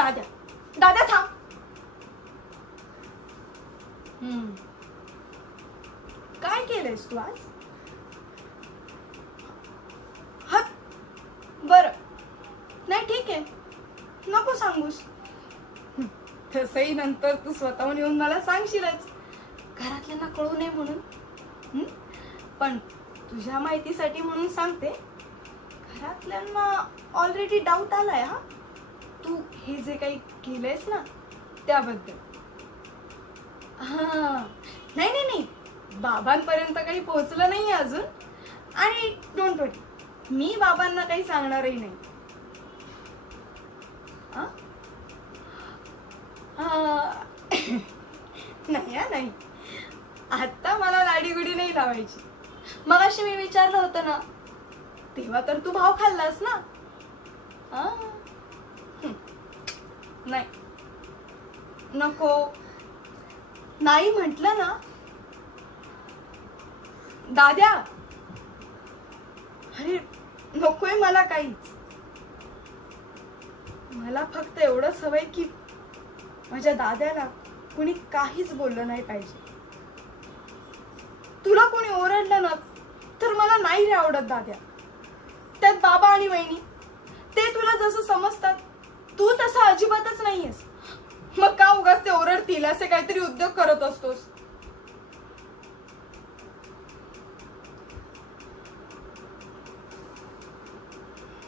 दाद्या, दाद्या थांब. काय केलंयस तू आज? हा बरं, नाही ठीक आहे, नको सांगूस. तसंही नंतर तू स्वतःहून येऊन मला सांगशीलच, घरातल्यांना कळू नये म्हणून. पण तुझ्या माहितीसाठी म्हणून सांगते, घरातल्यांना ऑलरेडी डाऊट आलाय हा तू हे जे काही केलंयस ना त्याबद्दल. हा नाही नाही नाही, बाबांपर्यंत काही पोहोचलं नाही अजून. आणि डोंट वरी, मी बाबांना काही सांगणारही नाही. नाही हा नाही, आता मला लाडीगुडी नाही लावायची. मगाशी मी विचारलं होतं ना, तेव्हा तर तू भाव खाल्लास ना. नाही नको, नाही म्हटलं ना दाद्या. अरे नकोय मला काहीच. मला फक्त एवढंच हवंय की माझ्या दाद्याला कुणी काहीच बोललं नाही पाहिजे. तुला कोणी ओरडलं ना तर मला नाही रे आवडत दाद्या. त्यात बाबा आणि वहिनी, ते तुला जसं समजतात तू तसं अजिबातच नाहीयेस. मग का उगाच ते ओरडतील असे काहीतरी उद्योग करत असतोस.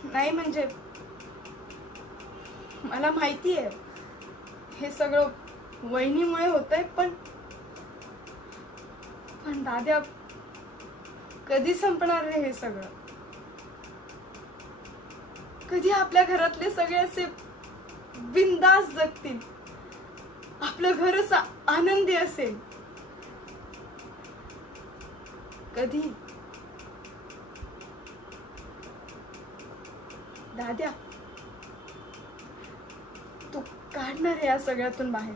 नाही म्हणजे मला माहिती आहे हे सगळं वहिनीमुळे होतंय, पण दाद्या कधी संपणार रे हे सगळं? कधी आपल्या घरातले सगळे असे बिनधास्त जगतील, आपलं घर असं आनंदी असेल? कधी? दाद्या तू काढणार या सगळ्यातून बाहेर.